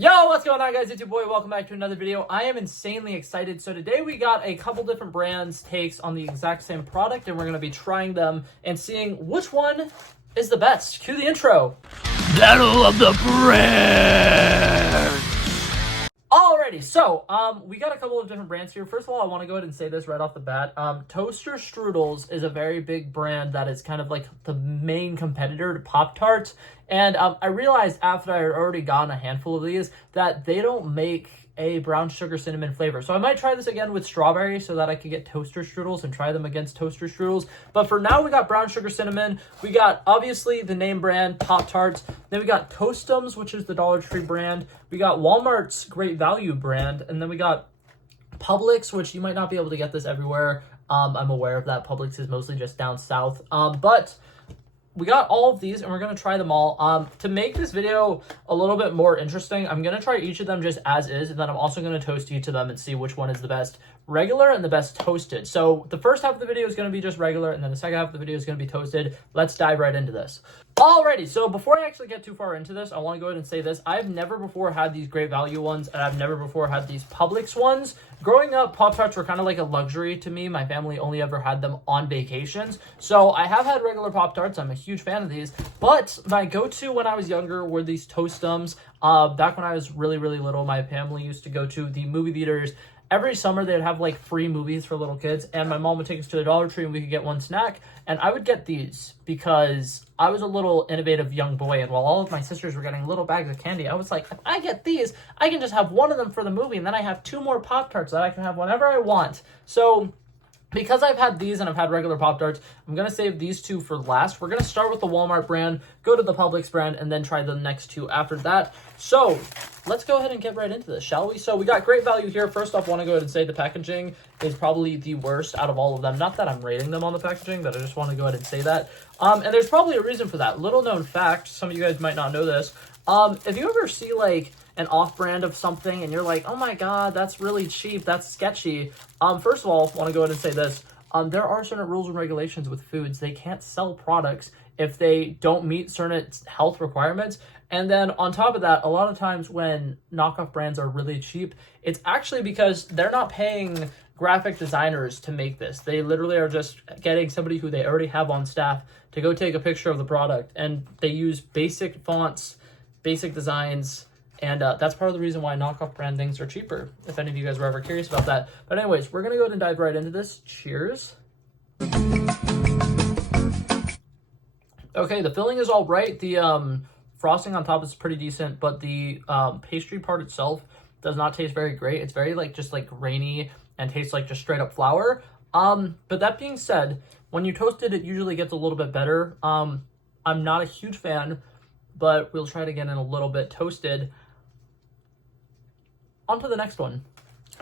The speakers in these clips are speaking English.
Yo, what's going on, guys? It's your boy. Welcome back to another video. I am insanely excited. So today we got a couple different brands takes on the exact same product, and we're going to be trying them and seeing which one is the best. Cue the intro. Battle of the Brands! Alrighty, so we got a couple of different brands here. First of all, I want to go ahead and say this right off the bat. Toaster Strudels is a very big brand that is kind of like the main competitor to Poptarts. And I realized after I had already gotten a handful of these that they don't make a brown sugar cinnamon flavor. So I might try this again with strawberry so that I could get Toaster Strudels and try them against Toaster Strudels. But for now, we got brown sugar cinnamon. We got, obviously, the name brand, Poptarts. Then we got Toastums, which is the Dollar Tree brand. We got Walmart's Great Value brand. And then we got Publix, which you might not be able to get this everywhere. I'm aware of that. Publix is mostly just down south. But we got all of these and we're going to try them all. To make this video a little bit more interesting, I'm going to try each of them just as is, and then I'm also going to toast each of them and see which one is the best regular and the best toasted. So the first half of the video is going to be just regular, and then the second half of the video is going to be toasted. Let's dive right into this. Alrighty, so before I actually get too far into this, I want to go ahead and say this. I've never before had these Great Value ones, and I've never before had these Publix ones. Growing up, Pop-Tarts were kind of like a luxury to me. My family only ever had them on vacations. So I have had regular Pop-Tarts. I'm a huge fan of these. But my go-to when I was younger were these Toastums. Back when I was really, really little, my family used to go to the movie theaters. Every summer, they'd have, like, free movies for little kids, and my mom would take us to the Dollar Tree, and we could get one snack, and I would get these because I was a little innovative young boy, and while all of my sisters were getting little bags of candy, I was like, if I get these, I can just have one of them for the movie, and then I have 2 more Pop-Tarts that I can have whenever I want. So because I've had these and I've had regular Pop-Tarts, I'm going to save these 2 for last. We're going to start with the Walmart brand, go to the Publix brand, and then try the next 2 after that. So let's go ahead and get right into this, shall we? So we got Great Value here. First off, I want to go ahead and say the packaging is probably the worst out of all of them. Not that I'm rating them on the packaging, but I just want to go ahead and say that. And there's probably a reason for that. Little known fact, some of you guys might not know this. If you ever see like an off-brand of something and you're like, oh my god, that's really cheap, that's sketchy. First of all, I want to go ahead and say this. There are certain rules and regulations with foods. They can't sell products if they don't meet certain health requirements. And then on top of that, a lot of times when knockoff brands are really cheap, it's actually because they're not paying graphic designers to make this. They literally are just getting somebody who they already have on staff to go take a picture of the product. And they use basic fonts, basic designs, and that's part of the reason why knockoff brand things are cheaper, if any of you guys were ever curious about that. But anyways, we're going to go ahead and dive right into this. Cheers. Okay, the filling is all right. The frosting on top is pretty decent, but the pastry part itself does not taste very great. It's very just grainy and tastes like just straight up flour. But that being said, when you toast it, it usually gets a little bit better. I'm not a huge fan, but we'll try it again in a little bit toasted. On to the next one.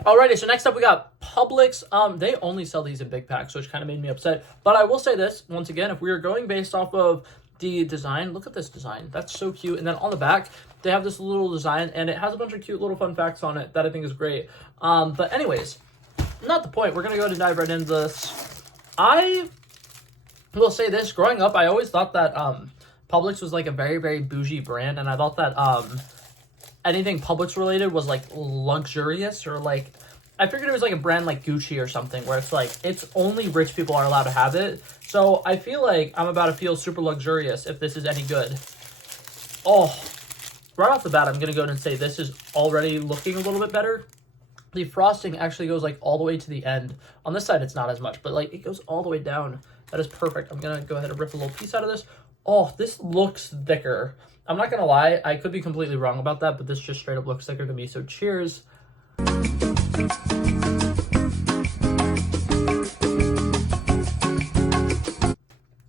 Alrighty, so next up we got Publix. They only sell these in big packs, which kind of made me upset. But I will say this, once again, if we are going based off of the design, look at this design. That's so cute. And then on the back, they have this little design, and it has a bunch of cute little fun facts on it that I think is great. But anyways, not the point. We're going to go ahead and dive right into this. I will say this. Growing up, I always thought that Publix was like a very, very bougie brand, and I thought that anything Publix related was like luxurious, or like I figured it was like a brand like Gucci or something where it's like it's only rich people are allowed to have it. So I feel like I'm about to feel super luxurious if this is any good. Oh, right off the bat, I'm gonna go ahead and say this is already looking a little bit better. The frosting actually goes like all the way to the end. On this side, it's not as much, but like it goes all the way down. That is perfect. I'm gonna go ahead and rip a little piece out of this. Oh, this looks thicker. I'm not going to lie, I could be completely wrong about that, but this just straight up looks thicker to me, so cheers.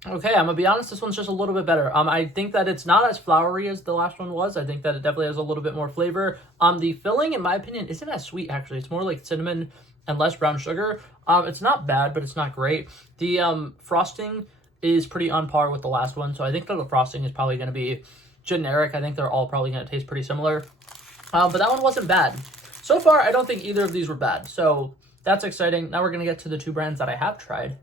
Okay, I'm going to be honest, this one's just a little bit better. I think that it's not as floury as the last one was. I think that it definitely has a little bit more flavor. The filling, in my opinion, isn't as sweet, actually. It's more like cinnamon and less brown sugar. It's not bad, but it's not great. The frosting is pretty on par with the last one, so I think that the frosting is probably going to be generic. I think they're all probably going to taste pretty similar. But that one wasn't bad. So far, I don't think either of these were bad. So that's exciting. Now we're going to get to the 2 brands that I have tried.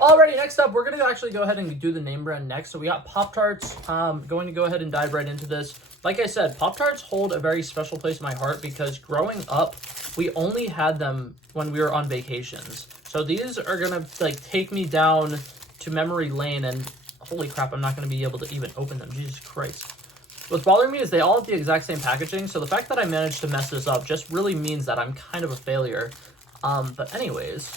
Alrighty, next up, we're going to actually go ahead and do the name brand next. So we got Poptarts. Going to go ahead and dive right into this. like I said, Pop-Tarts hold a very special place in my heart because growing up, we only had them when we were on vacations. So these are gonna like take me down to memory lane, and holy crap, I'm not gonna be able to even open them. Jesus Christ. What's bothering me is they all have the exact same packaging, so the fact that I managed to mess this up just really means that I'm kind of a failure. But anyways,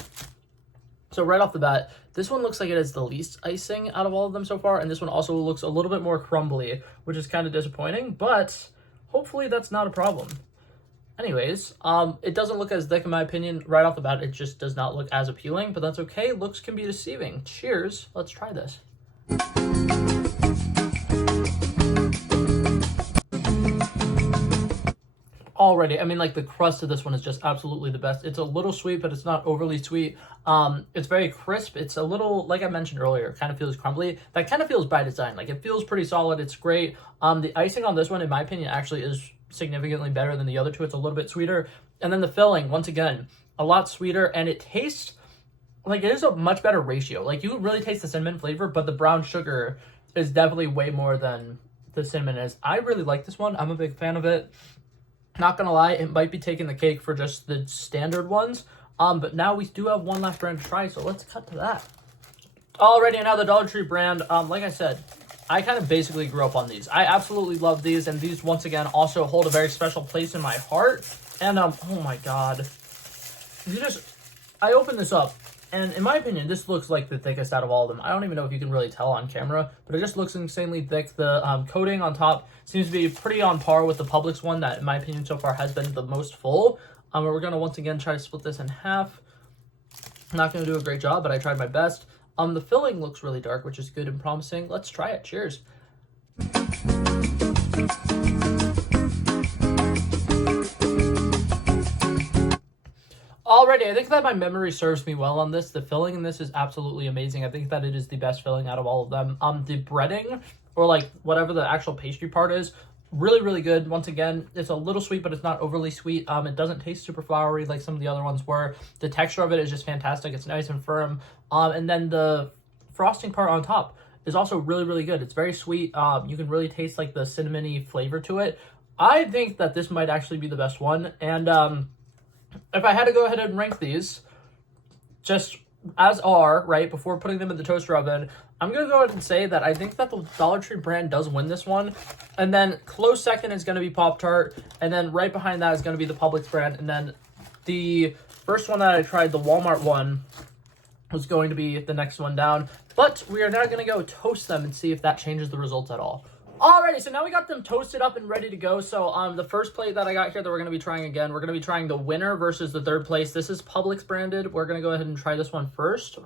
so right off the bat, this one looks like it has the least icing out of all of them so far, and this one also looks a little bit more crumbly, which is kind of disappointing, but hopefully that's not a problem. Anyways, it doesn't look as thick in my opinion. Right off the bat, it just does not look as appealing, but that's okay. Looks can be deceiving. Cheers. Let's try this. Already, I mean, like, the crust of this one is just absolutely the best. It's a little sweet, but it's not overly sweet. It's very crisp. It's a little, like I mentioned earlier, kind of feels crumbly. That kind of feels by design. Like, it feels pretty solid. It's great. The icing on this one, in my opinion, actually is significantly better than the other two. It's a little bit sweeter. And then the filling, once again, a lot sweeter, and it tastes like it is a much better ratio. Like, you can really taste the cinnamon flavor, but the brown sugar is definitely way more than the cinnamon is. I really like this one. I'm a big fan of it. Not gonna lie, it might be taking the cake for just the standard ones. But now we do have one last brand to try, so let's cut to that. Alrighty, another Dollar Tree brand. Like I said, I kind of basically grew up on these. I absolutely love these, and these once again also hold a very special place in my heart. And oh my god, I opened this up, and in my opinion, this looks like the thickest out of all of them. I don't even know if you can really tell on camera, but it just looks insanely thick. The coating on top seems to be pretty on par with the Publix one that, in my opinion, so far has been the most full. We're going to once again try to split this in half. I'm not going to do a great job, but I tried my best. The filling looks really dark, which is good and promising. Let's try it. Cheers. Already, I think that my memory serves me well on this. The filling in this is absolutely amazing. I think that it is the best filling out of all of them. The breading, or like whatever the actual pastry part is, really, really good. Once again, it's a little sweet, but it's not overly sweet. It doesn't taste super flowery like some of the other ones were. The texture of it is just fantastic. It's nice and firm. And then the frosting part on top is also really, really good. It's very sweet. You can really taste like the cinnamony flavor to it. I think that this might actually be the best one. And if I had to go ahead and rank these, just as are, right, before putting them in the toaster oven, I'm going to go ahead and say that I think that the Dollar Tree brand does win this one. And then close second is going to be Pop-Tart. And then right behind that is going to be the Publix brand. And then the first one that I tried, the Walmart one, was going to be the next one down. But we are now going to go toast them and see if that changes the results at all. Alrighty, so now we got them toasted up and ready to go. So the first plate that I got here that we're going to be trying again, we're going to be trying the winner versus the third place. This is Publix branded. We're going to go ahead and try this one first.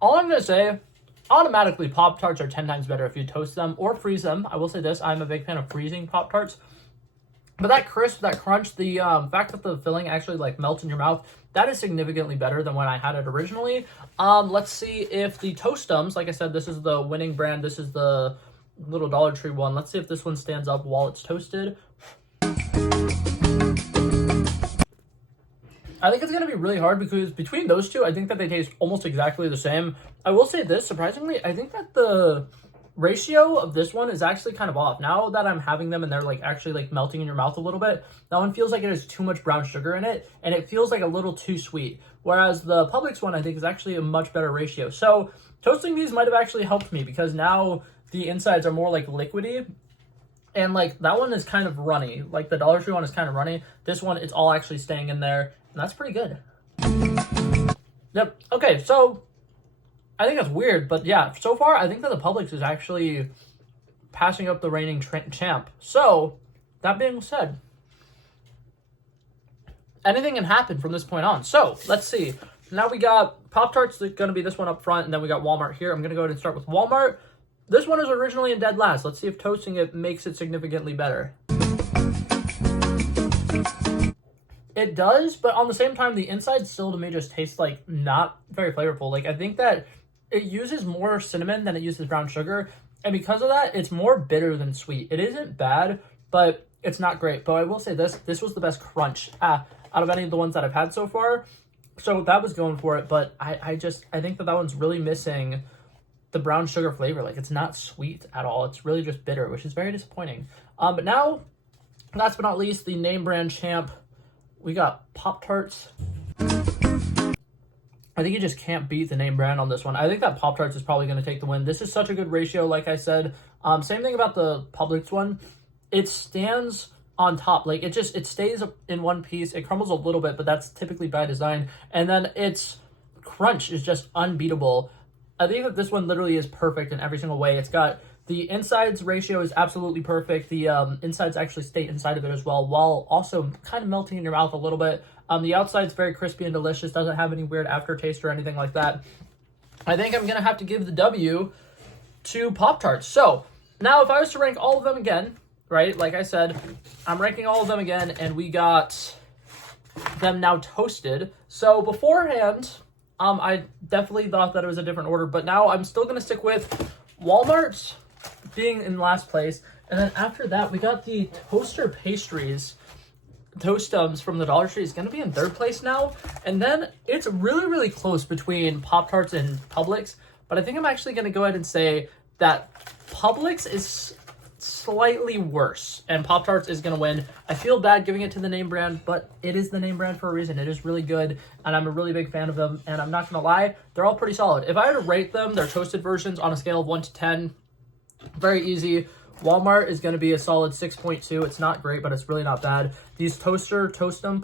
All I'm going to say, automatically Pop-Tarts are 10 times better if you toast them or freeze them. I will say this, I'm a big fan of freezing Pop-Tarts. But that crisp, that crunch, the fact that the filling actually like melts in your mouth, that is significantly better than when I had it originally. Let's see if the Toastums, like I said, this is the winning brand. This is the little Dollar Tree one. Let's see if this one stands up while it's toasted. I think it's going to be really hard because between those two, I think that they taste almost exactly the same. I will say this, surprisingly, I think that the ratio of this one is actually kind of off. Now that I'm having them and they're like actually like melting in your mouth a little bit, that one feels like it has too much brown sugar in it and it feels like a little too sweet. Whereas the Publix one I think is actually a much better ratio. So toasting these might have actually helped me because now the insides are more like liquidy and like that one is kind of runny. Like the Dollar Tree one is kind of runny. This one, it's all actually staying in there and that's pretty good. Yep. Okay, so I think that's weird, but yeah, so far, I think that the Publix is actually passing up the reigning champ. So, that being said, anything can happen from this point on. So, let's see. Now we got Pop-Tarts, going to be this one up front, and then we got Walmart here. I'm going to go ahead and start with Walmart. This one is originally in dead last. Let's see if toasting it makes it significantly better. It does, but on the same time, the inside still to me just tastes like not very flavorful. Like, I think that it uses more cinnamon than it uses brown sugar, and because of that, it's more bitter than sweet. It isn't bad, but it's not great. But I will say this was the best crunch out of any of the ones that I've had so far. So that was going for it, but I think that one's really missing the brown sugar flavor. Like, it's not sweet at all. It's really just bitter, which is very disappointing. But now, last but not least, the name brand champ. We got Poptarts. I think you just can't beat the name brand on this one. I think that Poptarts is probably going to take the win. This is such a good ratio, like I said. Same thing about the Publix one. It stands on top. Like, it stays in one piece. It crumbles a little bit, but that's typically by design. And then its crunch is just unbeatable. I think that this one literally is perfect in every single way. It's got the insides ratio is absolutely perfect. The insides actually stay inside of it as well, while also kind of melting in your mouth a little bit. The outside's very crispy and delicious. Doesn't have any weird aftertaste or anything like that. I think I'm going to have to give the W to Pop-Tarts. So, now if I was to rank all of them again, right, like I said, I'm ranking all of them again, and we got them now toasted. So, beforehand, I definitely thought that it was a different order, but now I'm still going to stick with Walmart being in last place. And then after that, we got the toaster pastries. Toastums from the Dollar Tree is going to be in third place now. And then it's really, really close between Pop-Tarts and Publix. But I think I'm actually going to go ahead and say that Publix is slightly worse and Pop-Tarts is going to win. I feel bad giving it to the name brand, but it is the name brand for a reason. It is really good, and I'm a really big fan of them. And I'm not going to lie, they're all pretty solid. If I had to rate them, their toasted versions on a scale of 1 to 10, very easy. Walmart is going to be a solid 6.2. It's not great, but it's really not bad. These Toastum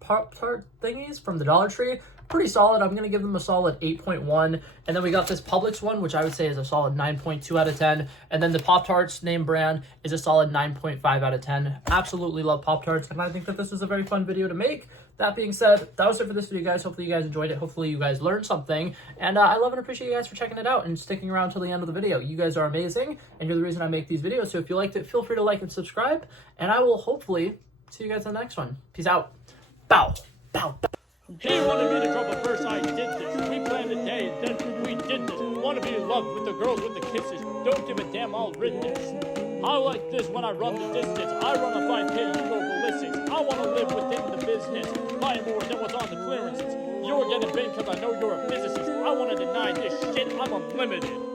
Pop-Tart thingies from the Dollar Tree, pretty solid. I'm going to give them a solid 8.1. And then we got this Publix one, which I would say is a solid 9.2 out of 10. And then the Pop-Tarts name brand is a solid 9.5 out of 10. Absolutely love Pop-Tarts, and I think that this was a very fun video to make. That being said, that was it for this video, guys. Hopefully you guys enjoyed it. Hopefully you guys learned something. And I love and appreciate you guys for checking it out and sticking around till the end of the video. You guys are amazing, and you're the reason I make these videos. So if you liked it, feel free to like and subscribe. And I will hopefully see you guys in the next one. Peace out. Bow. Bow. Bow. He wanted me to drop a verse, I did this. We planned a day, then we did this. Wanna be in love with the girls with the kisses. Don't give a damn, I'll rid this. I like this when I run the distance. I run a 5K, you go ballistics. I wanna live within the business. Buy more than what's on the clearances. You're getting big cause I know you're a physicist. I wanna deny this shit, I'm unlimited.